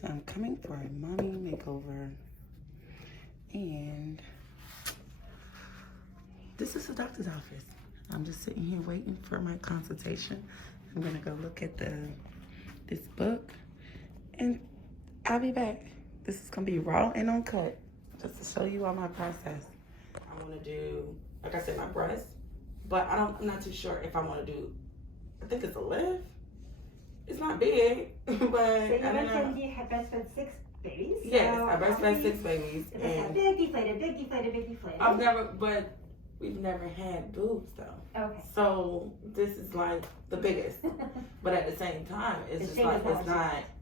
So I'm coming for a mommy makeover, and this is the doctor's office. I'm just sitting here waiting for my consultation. I'm gonna go look at this book, and I'll be back. This is gonna be raw and uncut, just to show you all my process. I wanna do, like I said, my breasts, but I'm not too sure if I wanna do, I think it's a lift. It's not big, but so you mentioned you had breastfed 6 babies. Yes, so I breastfed 6 babies. And big deflated. I've never, but we've never had boobs though. Okay. So this is like the biggest, but at the same time, it's just like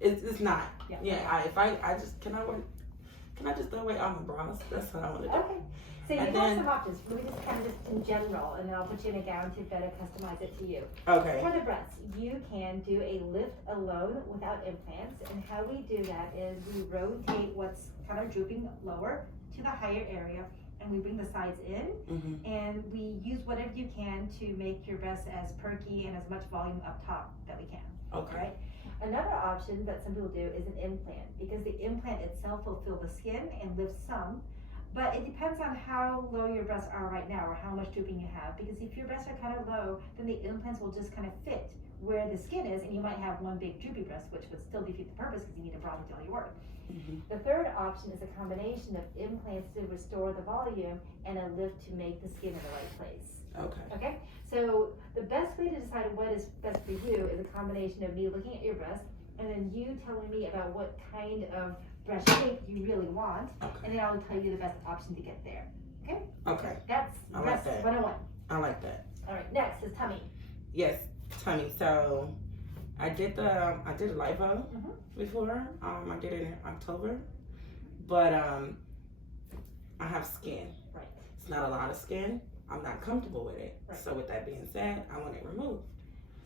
it's not. Yeah. Yeah. Can I just throw away all my bras? That's what I want to do. Okay. So you have some options. Let me just kind of in general, and then I'll put you in a gown to better customize it to you. Okay. For the breasts, you can do a lift alone without implants, and how we do that is we rotate what's kind of drooping lower to the higher area, and we bring the sides in, and we use whatever you can to make your breasts as perky and as much volume up top that we can. Okay. Right? Another option that some people do is an implant, because the implant itself will fill the skin and lift some. But it depends on how low your breasts are right now or how much drooping you have. Because if your breasts are kind of low, then the implants will just kind of fit where the skin is, and you might have one big droopy breast, which would still defeat the purpose because you need a bra to do all your work. The third option is a combination of implants to restore the volume and a lift to make the skin in the right place. Okay? So the best way to decide what is best for you is a combination of me looking at your breast and then you telling me about what kind of breast shape you really want, and then I'll tell you the best option to get there. Okay? Okay. That's breast 101. I like that. All right, next is tummy. Yes, tummy. So I did a lipo before. I did it in October, but I have skin. Right. It's not a lot of skin. I'm not comfortable with it. Right. So with that being said, I want it removed.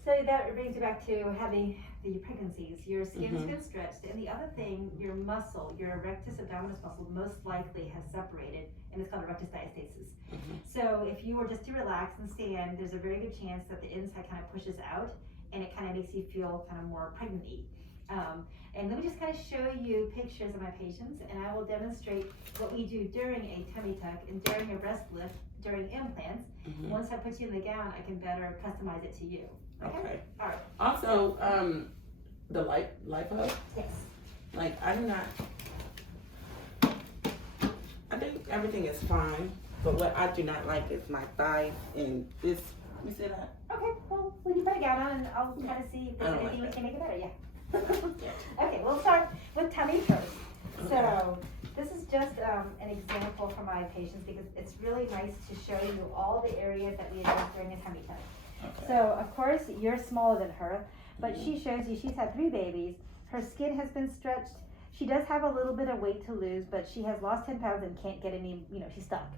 So that brings you back to having the pregnancies. Your skin's been stretched, and the other thing, your muscle, your rectus abdominis muscle, most likely has separated, and it's called a rectus diastasis. So if you were just to relax and stand, there's a very good chance that the inside kind of pushes out, and it kind of makes you feel kind of more pregnant-y. And let me just kind of show you pictures of my patients, and I will demonstrate what we do during a tummy tuck and during a breast lift, during implants. Once I put you in the gown, I can better customize it to you. Okay. All right. Also, the lipo. Yes. Like I think everything is fine, but what I do not like is my thighs and this. Let me see that. Okay. Well, we can put a gown on, and I'll kind of see if there's anything we can make it better. Yeah. Okay. We'll start with tummy first. So this is just an example for my patients because it's really nice to show you all the areas that we address during a tummy tuck. So, of course, you're smaller than her, but she shows you she's had 3 babies. Her skin has been stretched. She does have a little bit of weight to lose, but she has lost 10 pounds and can't get any, she's stuck.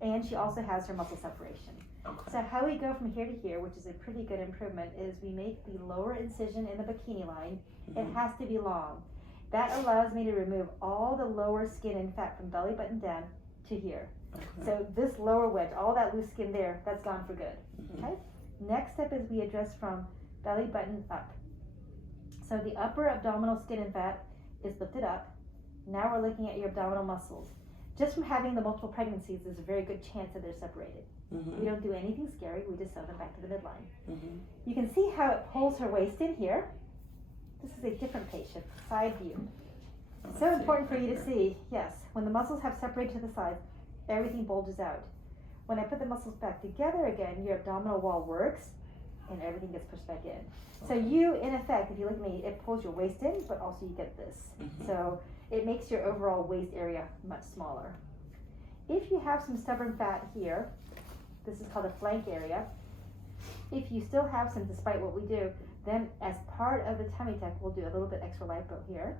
And she also has her muscle separation. So how we go from here to here, which is a pretty good improvement, is we make the lower incision in the bikini line. It has to be long. That allows me to remove all the lower skin and fat from belly button down to here. So this lower wedge, all that loose skin there, that's gone for good. Okay? Next step is we address from belly button up. So the upper abdominal skin and fat is lifted up. Now we're looking at your abdominal muscles. Just from having the multiple pregnancies, there's a very good chance that they're separated. We don't do anything scary, we just sew them back to the midline. You can see how it pulls her waist in here. This is a different patient, side view. So important for you to see, yes, when the muscles have separated to the sides, everything bulges out. When I put the muscles back together again, your abdominal wall works and everything gets pushed back in. So you, in effect, if you look at me, it pulls your waist in, but also you get this. So it makes your overall waist area much smaller. If you have some stubborn fat here, this is called a flank area. If you still have some, despite what we do, then as part of the tummy tuck, we'll do a little bit extra lipo here.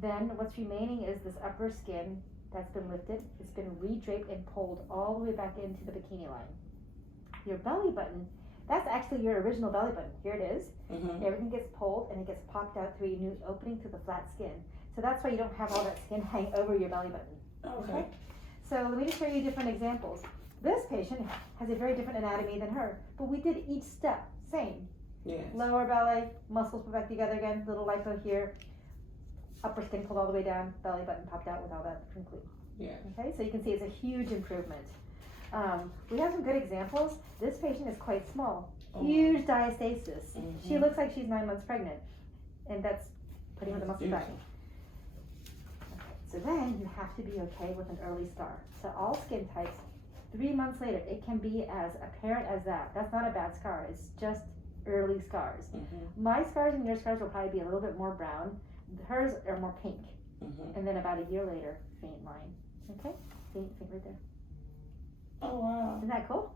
Then what's remaining is this upper skin that's been lifted. It's been redraped and pulled all the way back into the bikini line. Your belly button, that's actually your original belly button. Here it is. Everything gets pulled and it gets popped out through a new opening through the flat skin. So that's why you don't have all that skin hang over your belly button. Okay? So let me just show you different examples. This patient has a very different anatomy than her, but we did each step, same. Lower belly, muscles put back together again, little lipo here. upper skin pulled all the way down, belly button popped out with all that crinkly. Yeah. Okay, so you can see it's a huge improvement. We have some good examples. This patient is quite small, huge diastasis. She looks like she's 9 months pregnant, and that's putting the muscle back. So then you have to be okay with an early scar. So all skin types, 3 months later, it can be as apparent as that. That's not a bad scar. It's just early scars. My scars and your scars will probably be a little bit more brown. Hers are more pink. And then about a year later, faint line. Okay? Faint right there. Oh, wow. Isn't that cool?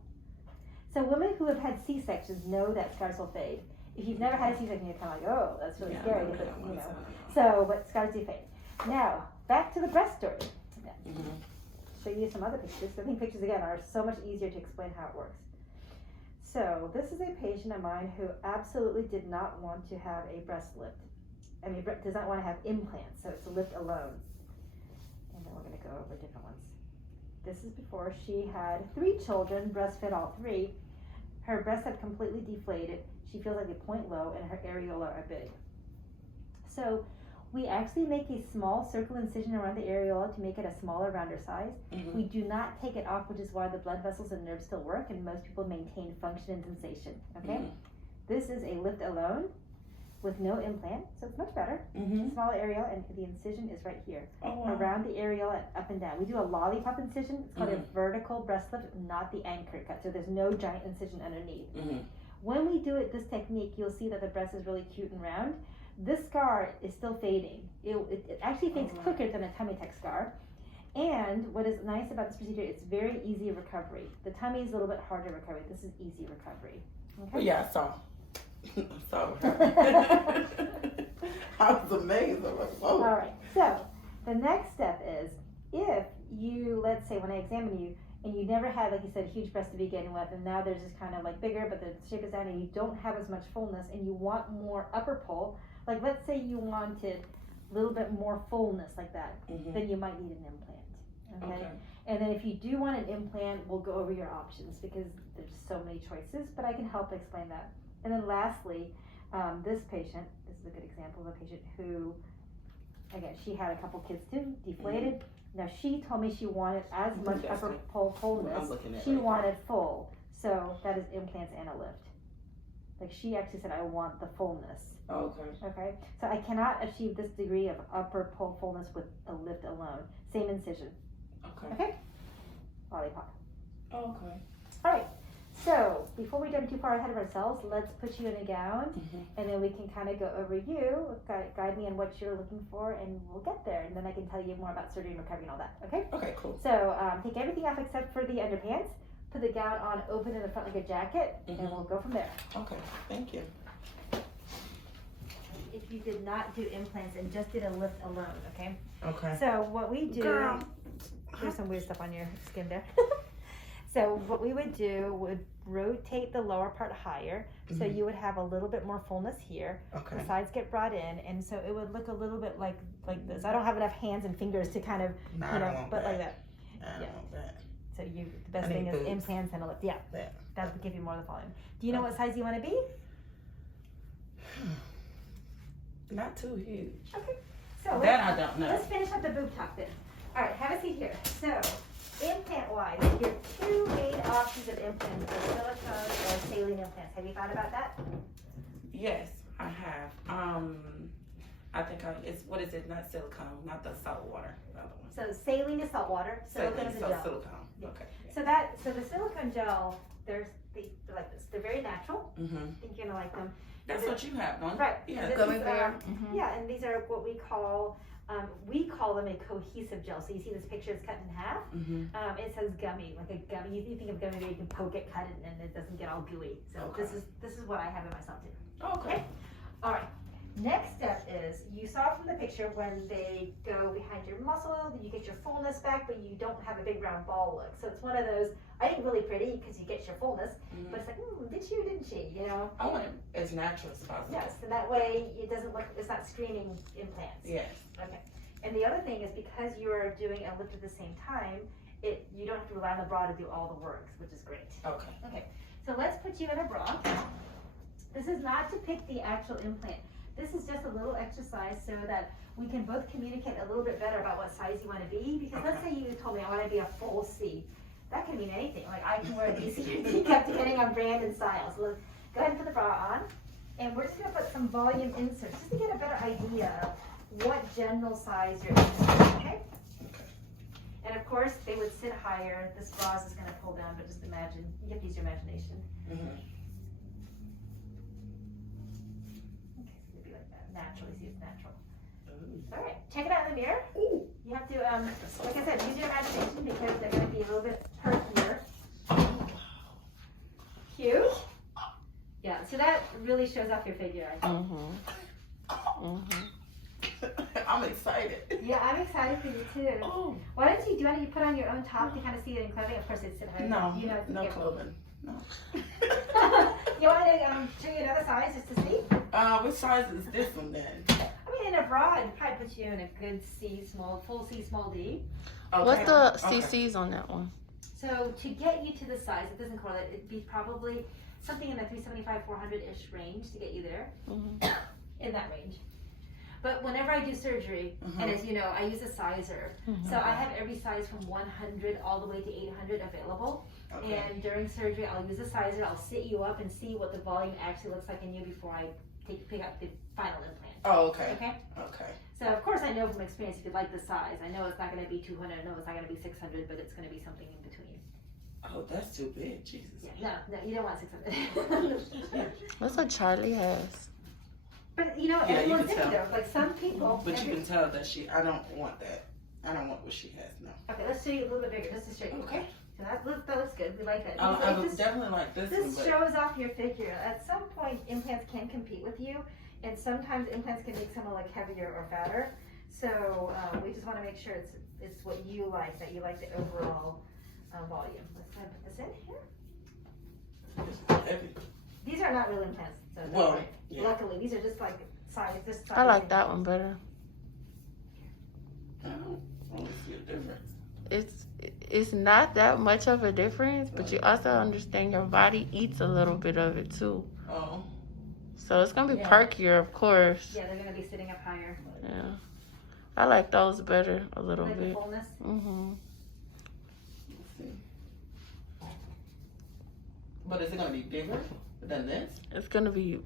So women who have had C-sections know that scars will fade. If you've never had a C-section, you're kind of like, oh, that's really scary. But, you know. So, but scars do fade. Now, back to the breast story. Show you some other pictures. I think pictures, again, are so much easier to explain how it works. So, this is a patient of mine who absolutely did not want to have a breast lift. I mean, does not want to have implants, so it's a lift alone. And then we're going to go over different ones. This is before she had 3 children, breastfed all 3. Her breasts have completely deflated. She feels like a point low, and her areola are big. So we actually make a small circle incision around the areola to make it a smaller, rounder size. We do not take it off, which is why the blood vessels and nerves still work, and most people maintain function and sensation. Okay, this is a lift alone with no implant, so it's much better. Smaller areola, and the incision is right here around the areola and up and down. We do a lollipop incision. It's called a vertical breast lift, not the anchor cut. So there's no giant incision underneath. When we do it this technique, you'll see that the breast is really cute and round. This scar is still fading. It actually fades quicker than a tummy tuck scar. And what is nice about this procedure, it's very easy recovery. The tummy is a little bit harder recovery. This is easy recovery. Okay? Well, yeah, I saw her. I was amazed. I was like, whoa. All right. So the next step is if you, let's say when I examine you, and you never had, like you said, a huge breast to begin with, and now they're just kind of like bigger, but the shape is down, and you don't have as much fullness, and you want more upper pull, like let's say you wanted a little bit more fullness like that, then you might need an implant. Okay? And then if you do want an implant, we'll go over your options because there's so many choices, but I can help explain that. And then lastly, this patient, this is a good example of a patient who, again, she had a couple kids too, deflated. Now she told me she wanted as much upper pull fullness. She wanted full. So that is implants and a lift. Like she actually said, I want the fullness. Okay. So I cannot achieve this degree of upper pull fullness with a lift alone. Same incision. Okay. Lollipop. Okay. All right. So before we jump too far ahead of ourselves, let's put you in a gown, and then we can kind of go over you, guide me on what you're looking for, and we'll get there. And then I can tell you more about surgery and recovery and all that. Okay? Okay, cool. So take everything off except for the underpants. Put the gown on open in the front like a jacket, and we'll go from there. Okay, thank you. If you did not do implants and just did a lift alone, okay? Okay. So what we do, there's some weird stuff on your skin there. So what we would do would rotate the lower part higher, so you would have a little bit more fullness here. The sides get brought in, and so it would look a little bit like this. I don't have enough hands and fingers to kind of, but like that. So the best thing is implants and a lift. Yeah, that would give you more of the volume. Do you know what size you want to be? Not too huge. Okay. So that I don't know. Let's finish up the boob talk then. All right, have a seat here. So implant-wise, your 2 main options of implants are silicone or saline implants. Have you thought about that? Yes, I have. I think it's, what is it? Not silicone, not the salt water. The other one. So saline is salt water. Silicone is a gel. Silicone. Okay. So the silicone gel, they're like this. They're very natural. I think you're gonna like them. That's what you have, don't you? Right. Yeah. Gummy bear. Yeah, and these are what we call them a cohesive gel. So you see this picture is cut in half. It says gummy, like a gummy. You think of gummy bear, you can poke it, cut it, and it doesn't get all gooey. So this is what I have in myself too. Okay. All right. Next step is, you saw from the picture when they go behind your muscle, you get your fullness back, but you don't have a big round ball look. So it's one of those, I think really pretty because you get your fullness, but it's like, did she or didn't she, you know? I want it as natural as possible. Yes, and that way it doesn't look, it's not screaming implants. Yes. Okay. And the other thing is because you're doing a lift at the same time, you don't have to rely on the bra to do all the work, which is great. Okay. Okay, so let's put you in a bra. This is not to pick the actual implant. this is just a little exercise so that we can both communicate a little bit better about what size you want to be. Because let's say you told me I want to be a full C. That can mean anything. Like I can wear a D, C, or D cup depending on brand and style. So let's go ahead and put the bra on. And we're just going to put some volume inserts just to get a better idea of what general size you're in. Okay? And of course, they would sit higher. This bra is going to pull down, but just imagine. You have to use your imagination. Okay, so it'd be like that. Naturally, see it's natural. All right, check it out in the mirror. You have to, like I said, use your imagination because they're going to be a little bit perkier. Cute. Yeah, so that really shows off your figure, I think. I'm excited. Yeah, I'm excited for you too. Oh. Why don't you put on your own top to kind of see it in clothing? Of course, it's higher. No, you know, no clothing. No. You want to show you another size just to see? Which size is this one then? I mean, in a bra, it'd probably put you in a good C small, full C small D. Okay. What's the CCs on that one? So to get you to the size, it doesn't correlate. It'd be probably something in the 375, 400-ish range to get you there. In that range. But whenever I do surgery, and as you know, I use a sizer. So I have every size from 100 all the way to 800 available. Okay. And during surgery, I'll use a sizer. I'll sit you up and see what the volume actually looks like in you before I pick up the final implant. Oh, okay. Okay? Okay. So of course I know from experience if you like the size. I know it's not going to be 200. I know it's not going to be 600, but it's going to be something in between. Oh, that's too big. Jesus. Yeah, no, you don't want 600. That's what Charlie has. But you know, Yeah, you everyone's can different tell. though. Like some people. But you can tell that I don't want that. I don't want what she has, no. Okay, let's show you a little bit bigger, just to show you. Okay. So that looks good. We like that. I would definitely like this one. This shows off your figure. At some point, implants can compete with you, and sometimes implants can make someone like heavier or fatter. So we just want to make sure it's what you like, that you like the overall volume. Let's go ahead and put this in here. This is heavy. These are not real implants. So Well, yeah. luckily, these are just like size. This size. I like that one better. I don't really see a difference. It's not that much of a difference, but you also understand your body eats a little bit of it too. Oh. So it's gonna be perkier, of course. Yeah, they're gonna be sitting up higher. Yeah, I like those better a little Like bit. the fullness. Let's see. But is it gonna be bigger than this? It's gonna be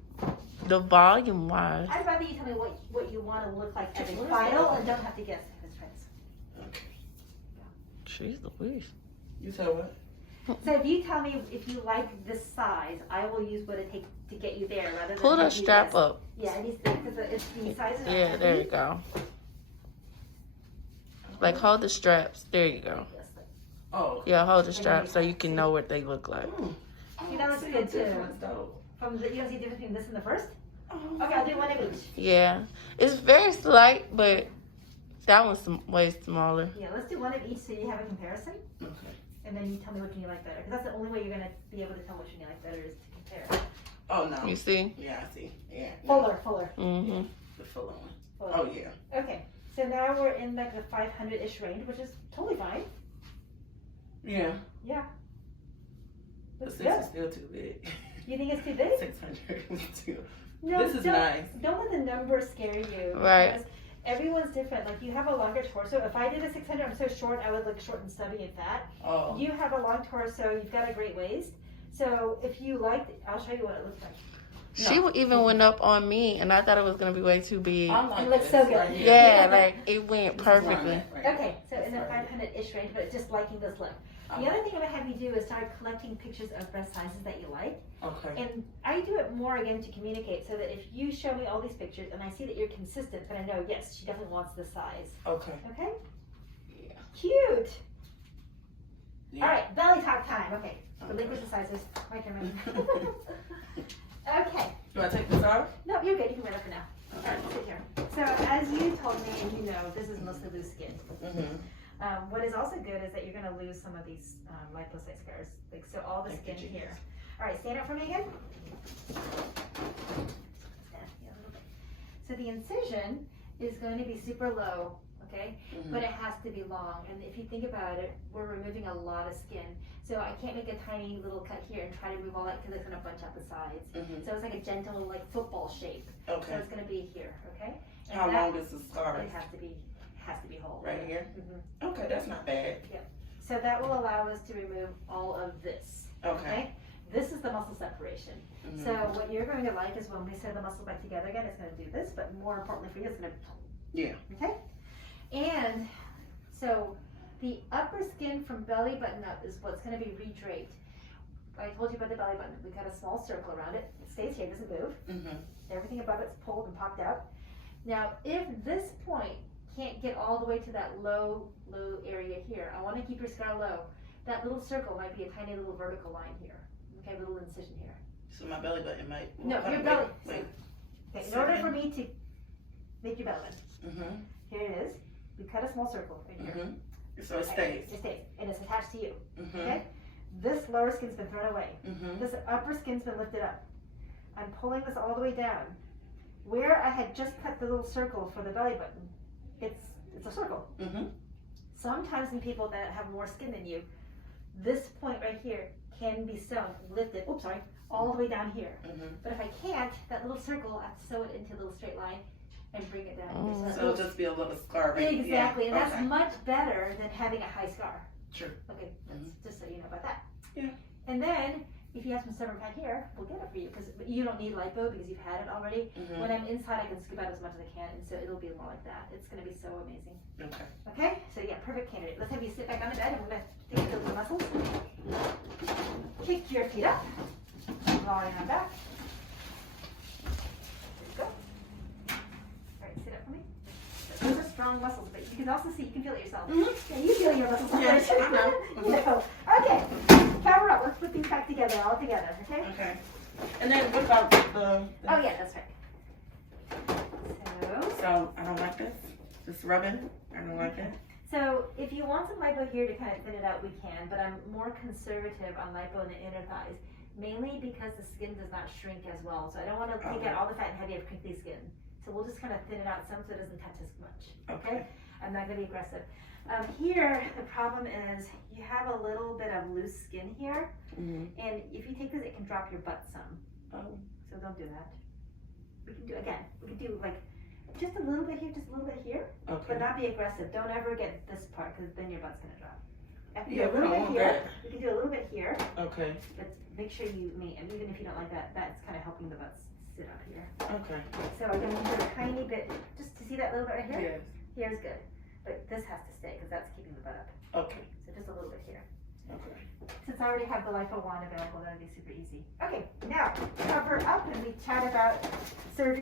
the volume wise. I'd rather you tell me what you want to look like as a What is final that? and don't have to guess his friends. Okay. Jeez Louise. You said what? So if you tell me if you like this size, I will use what it takes to get you there rather than Pull the have you strap guess. up. Yeah, it needs to, because it's the sizes. are Yeah, there you heavy. go. Like hold the straps. There you go. Yes, like- Oh. Yeah, hold the straps so you can know what they look like. See, that looks See good the too. difference, though. From the, you don't see the difference between this and the first? Oh. Okay, I'll do one of each. Yeah, it's very slight, but that one's way smaller. Yeah, let's do one of each so you have a comparison. Okay. And then you tell me which one you like better. Because that's the only way you're going to be able to tell which one you like better is to compare. Oh no. You see? Yeah, I see. Yeah. Fuller. Mm-hmm. The fuller one. Fuller. Oh yeah. Okay, so now we're in like the 500-ish range, which is totally fine. Yeah. Yeah. But Looks 6 good. is still too big. You think it's too big? 600 is too. No, This is nice. Don't let the numbers scare you. Right. Because everyone's different. Like you have a longer torso. If I did a 600, I'm so short, I would look short and stubby and fat. Oh. You have a long torso. You've got a great waist. So if you like, I'll show you what it looks like. She even went up on me, and I thought it was gonna be way too big. I like It looks this so good. right here. Yeah, like it went This is where I'm perfectly. at right Okay, so in the Right. 500-ish range, but just liking this look. The other thing I'm gonna have you do is start collecting pictures of breast sizes that you like. Okay. And I do it more again to communicate so that if you show me all these pictures and I see that you're consistent, then I know, yes, she definitely wants this size. Okay. Okay? Yeah. Cute. Yeah. All right, belly talk time. Okay, relinquish the sizes. My camera. Okay. Do I take this off? No, you're good. You can wear that for now. All right, sit here. So as you told me, and you know, this is mostly loose skin. Mm-hmm. What is also good is that you're going to lose some of these lipocyte scars. Like, so all the Thank skin you, Jesus. here. All right, stand up for me again. Stand, yeah, a little bit. So the incision is going to be super low. okay? Mhm. But it has to be long, and if you think about it, we're removing a lot of skin. So I can't make a tiny little cut here and try to remove all that because it's gonna bunch out the sides. Mhm. So it's like a gentle, like football shape. So Okay. it's gonna be here, okay? And How that- long is the scar? It has to be whole. Right here? Mhm. Okay, that's not bad. So that will allow us to remove all of this, Okay. This is the muscle separation. Mhm. So what you're going to like is when we sew the muscle back together again, it's going to do this, but more importantly for you, it's going to, Yeah. okay? And so the upper skin from belly button up is what's going to be redraped. I told you about the belly button. We got a small circle around it. It stays here, doesn't move. Mhm. Everything above it's pulled and popped out. Now, if this point can't get all the way to that low area here, I want to keep your scar low. That little circle might be a tiny little vertical line here. Okay, a little incision here. So my belly button might. No, wait, your belly. Wait. Okay, in order for me to make your belly button, Mhm. here it is. We cut a small circle right here. Mhm. So it stays. It stays, and it's attached to you. Mhm. Okay. This lower skin's been thrown away. Mhm. This upper skin's been lifted up. I'm pulling this all the way down. Where I had just cut the little circle for the belly button, it's a circle. Mhm. Sometimes in people that have more skin than you, this point right here can be sewn, lifted, oops, sorry, all the way down here. Mhm. But if I can't, that little circle, I have to sew it into a little straight line and bring it down. Oh. here. So it'll just be a little scar right Exactly, and Yeah. that's Okay. much better than having a high scar. True. Okay, that's just so you know about that. Yeah. And then, if you have some stubborn fat here, we'll get it for you, because you don't need lipo because you've had it already. Mhm. When I'm inside, I can scoop out as much as I can, and so it'll be more like that. It's gonna be so amazing. Okay. Okay, so yeah, perfect candidate. Let's have you sit back on the bed, and we're gonna take those muscles. Kick your feet up, lying on back. There you go. All right, sit up for me. Those are strong muscles, but you can also see, you can feel it yourself. Mhm. Yeah, you feel your muscles. Yes, I know. You know. Okay, cover up. Let's put these back together, all together, okay? Okay. And then what about the? Oh yeah, that's right. So I don't like this. Just rubbing. I don't like it. So if you want some lipo here to kind of thin it out, we can, but I'm more conservative on lipo in the inner thighs, mainly because the skin does not shrink as well. So I don't want to take out all the fat and have you have crinkly skin. So we'll just kind of thin it out some so it doesn't touch as much. Okay. I'm not going to be aggressive. Here, the problem is you have a little bit of loose skin here, Mhm. and if you take this, it can drop your butt some. Oh. So don't do that. We can do, again, we can do like just a little bit here, just a little bit here, but Okay. not be aggressive. Don't ever get this part because then your butt's going to drop. After you Yeah, do a we little don't bit want here, that. we can do a little bit here, Okay. but make sure you, and even if you don't like that, that's kind of helping the butt sit up here. Okay. So again, we can do a tiny bit, just to see that little bit right here? Yes. Here's good. But this has to stay because that's keeping the butt up. Okay. So just a little bit here. Okay. Since I already have the lipo wand available, that'll be super easy. Okay, now cover up and we chat about surgery.